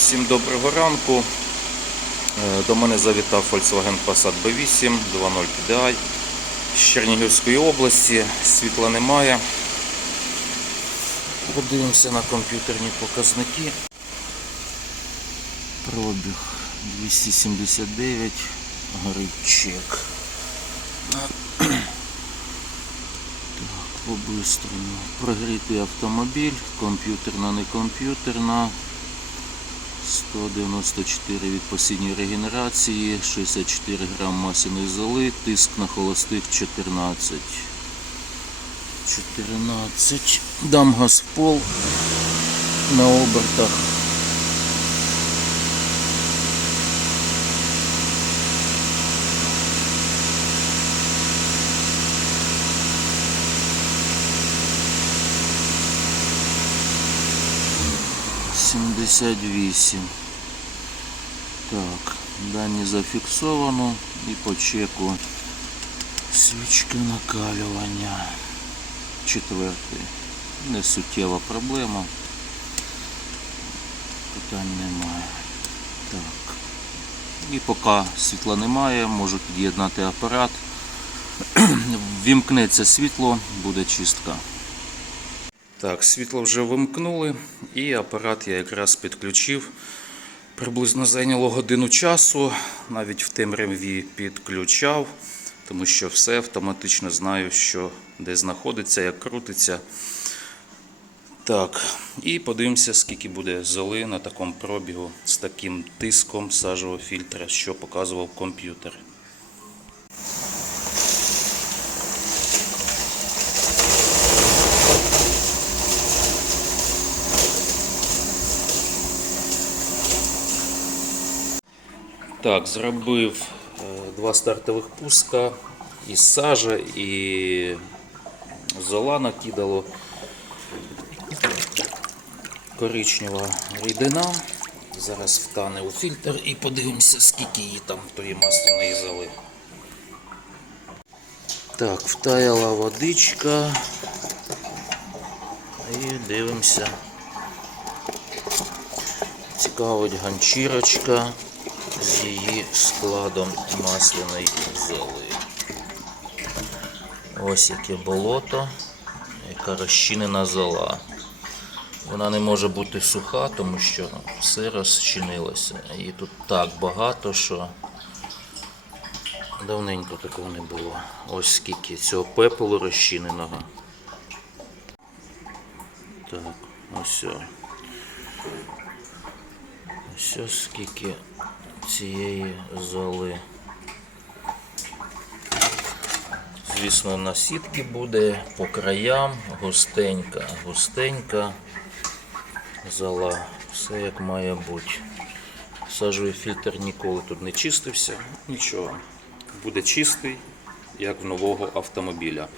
Всім доброго ранку. Е, До мене завітав Volkswagen Passat B8 2.0 PDI з Чернігівської області. Світла немає. Подивимося на комп'ютерні показники. Пробіг 279, горить. Так, по-бистрому. Прогрітий автомобіль, комп'ютерна, не комп'ютерна. 194 від посідньої регенерації, 64 грам масіної золи, тиск на холостих 14. 14. Дам газ в пол на обертах. Сімдесят вісім. Так, дані зафіксовано і по чеку свічки накалювання. Четвертий. Не суттєва проблема. Питань немає. Так. І поки світла немає, можу під'єднати апарат. Вімкнеться світло, буде чистка. Так, світло вже вимкнули і апарат я якраз підключив. Приблизно зайняло годину часу, навіть в темряві підключав, тому що все автоматично знаю, що де знаходиться, як крутиться. Так, і подивимося, скільки буде золи на такому пробігу з таким тиском сажового фільтра, що показував комп'ютер. Так, зробив е, два стартових пуска і сажа, і зола накидало. Коричнева рідина. Зараз втане у фільтр і подивимося, скільки її там тої масляної золи. Так, втаяла водичка. І дивимося. Цікавить ганчірочка з її складом масляної золи. Ось яке болото, яка розчинена зола. Вона не може бути суха, тому що все розчинилося. І тут так багато, що давненько такого не було. Ось скільки цього пепелу розчиненого. Так, Ось ось скільки цієї золи. Звісно, на сітки буде по краям, густенька, густенька зола. Все як має бути. Сажовий фільтр ніколи тут не чистився. Нічого. Буде чистий, як в нового автомобіля.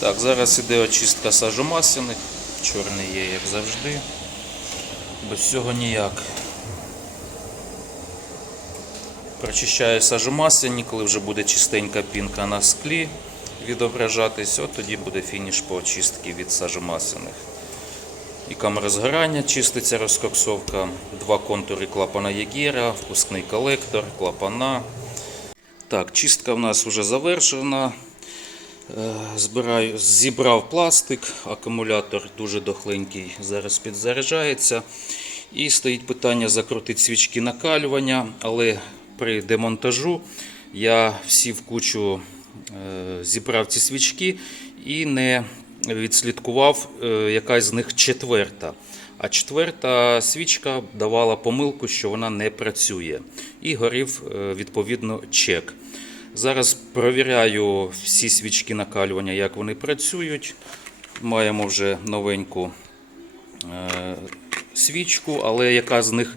Так, зараз іде очистка сажомасляних. Чорний є, як завжди. Без цього ніяк. Прочищаю сажомасляні, коли вже буде чистенька пінка на склі відображатись, от тоді буде фініш по очистці від сажомасляних. І камера згорання чиститься розкоксовка, два контури клапана Єгера, впускний колектор, клапана. Так, чистка в нас вже завершена. Е, Збираю, зібрав пластик, акумулятор дуже дохленький, зараз підзаряджається. І стоїть питання закрутити свічки накалювання, але при демонтажу я всі в кучу е, зібрав ці свічки і не відслідкував, е, яка з них четверта. А четверта свічка давала помилку, що вона не працює. І горів відповідно чек. Зараз провіряю всі свічки накалювання, як вони працюють. Маємо вже новеньку е, свічку, але яка з них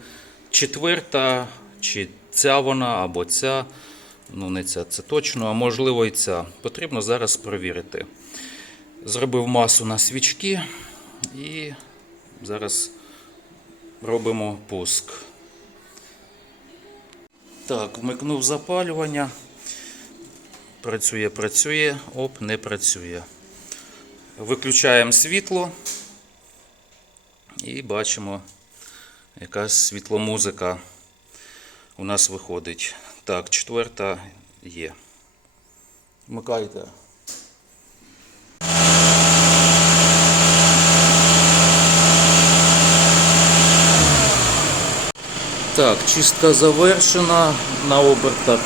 четверта, чи ця вона або ця. Ну, не ця, це точно, а можливо і ця. Потрібно зараз провірити. Зробив масу на свічки і зараз робимо пуск. Так, вмикнув запалювання. Працює, працює, оп, не працює. Виключаємо світло. І бачимо, якась світломузика у нас виходить. Так, четверта є. Вмикайте. Так, чистка завершена на обертах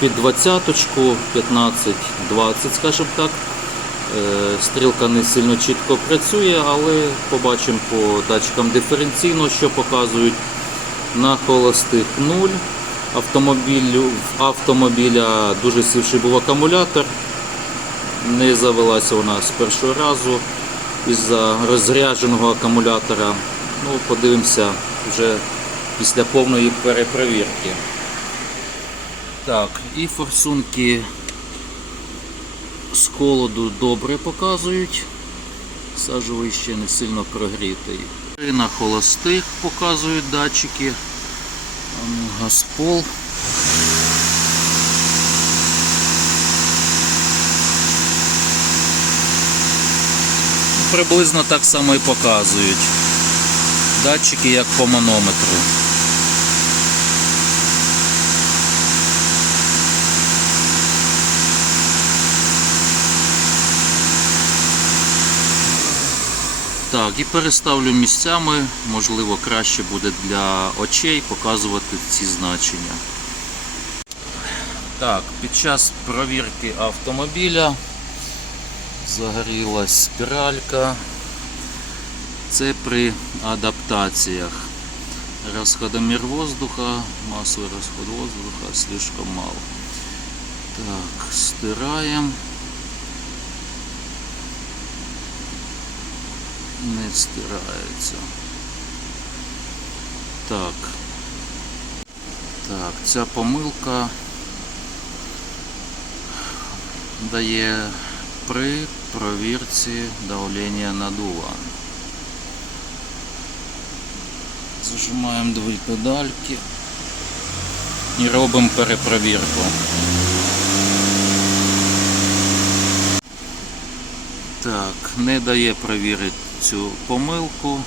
під двадцяточку, 15-20, скажімо так. Е, Стрілка не сильно чітко працює, але побачимо по датчикам диференційно, що показують на холостих 0. Автомобілю, в автомобіля дуже сівший був акумулятор. Не завелася вона з першого разу із-за розрядженого акумулятора. Ну, подивимося вже після повної перепровірки. Так, і форсунки з холоду добре показують. Сажовий ще не сильно прогрітий. На холостих показують датчики. Ну, Газпол. Приблизно так само і показують. Датчики як по манометру. Так, і переставлю місцями, можливо, краще буде для очей показувати ці значення. Так, під час провірки автомобіля загорілась спіралька. Це при адаптаціях. Розходомір воздуха, масовий розход воздуха слишком мало. Так, стираємо. Не стирається. Так. Так, ця помилка дає при провірці давлення надува. Зажимаємо дві педальки і робимо перепровірку. Так, не дає провірити цю помилку,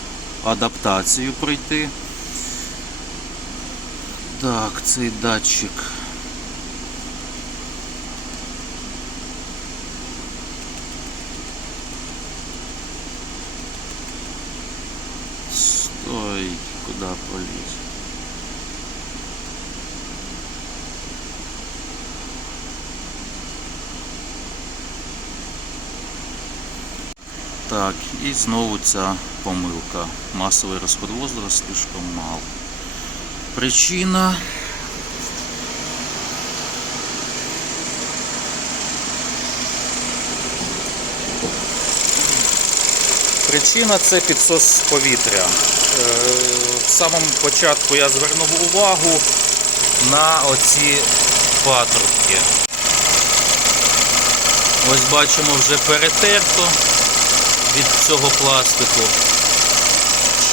адаптацію пройти. Так, цей датчик. Стой, куди полез? Так, і знову ця помилка. Масовий розход воздуха слишком мало. Причина. Причина це підсос повітря. Е, В самому початку я звернув увагу на оці патрубки. Ось бачимо вже перетерто від цього пластику.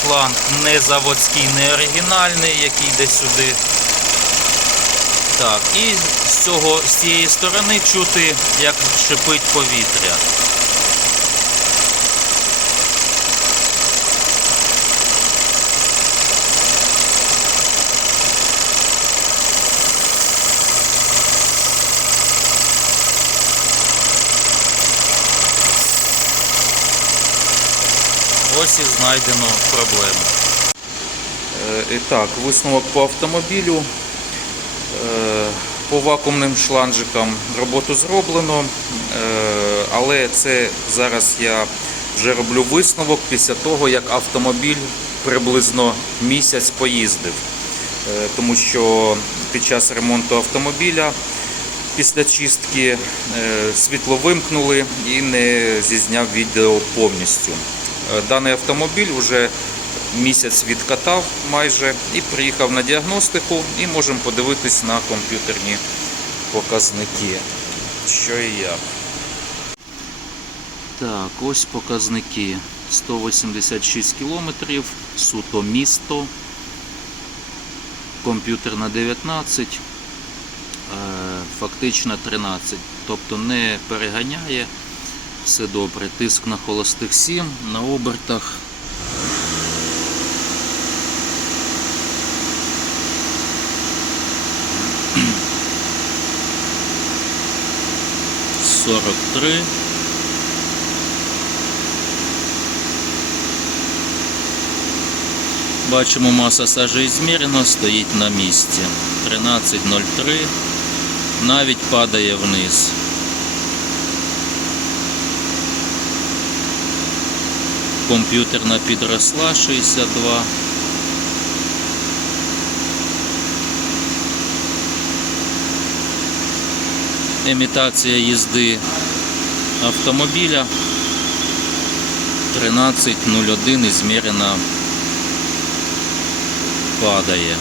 Шланг не заводський, не оригінальний, який йде сюди. Так, і з цього з цієї сторони чути, як шипить повітря. Ось і знайдено проблему. Е, І так, висновок по автомобілю. Е, По вакуумним шланжикам роботу зроблено, е, але це зараз я вже роблю висновок після того, як автомобіль приблизно місяць поїздив. Тому що під час ремонту автомобіля після чистки світло вимкнули і не зізняв відео повністю. Даний автомобіль вже місяць відкатав майже і приїхав на діагностику, і можемо подивитись на комп'ютерні показники, що і як. Так, ось показники. 186 кілометрів, суто місто, комп'ютер на 19, е, фактично 13, тобто не переганяє. Все добре. Тиск на холостих 7, на обертах. Сорок три. Бачимо, маса сажі змірена, стоїть на місці. 13.03. Навіть падає вниз. Комп'ютерна підросла 62. Імітація їзди автомобіля 13.01 ізмірена падає.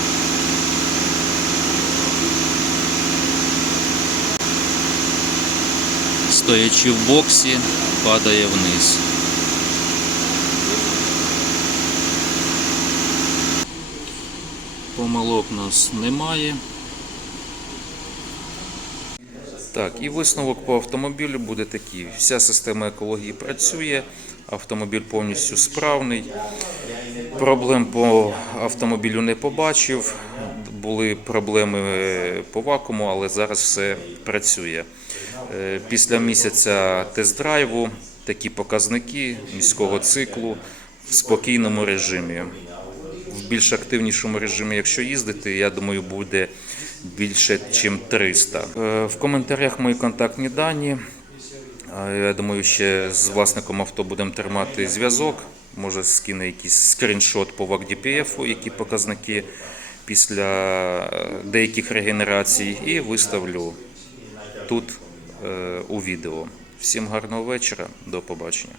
Стоячи в боксі, падає вниз. Помилок у нас немає. Так, і висновок по автомобілю буде такий. Вся система екології працює, автомобіль повністю справний. Проблем по автомобілю не побачив. Були проблеми по вакууму, але зараз все працює. Е, Після місяця тест-драйву такі показники міського циклу в спокійному режимі. Більш активнішому режимі, якщо їздити, я думаю, буде більше, ніж 300. Е, В коментарях мої контактні дані. Я думаю, ще з власником авто будемо тримати зв'язок. Може, скине якийсь скріншот по ВАК-ДПФ, які показники після е, деяких регенерацій, і виставлю тут е, у відео. Всім гарного вечора, до побачення.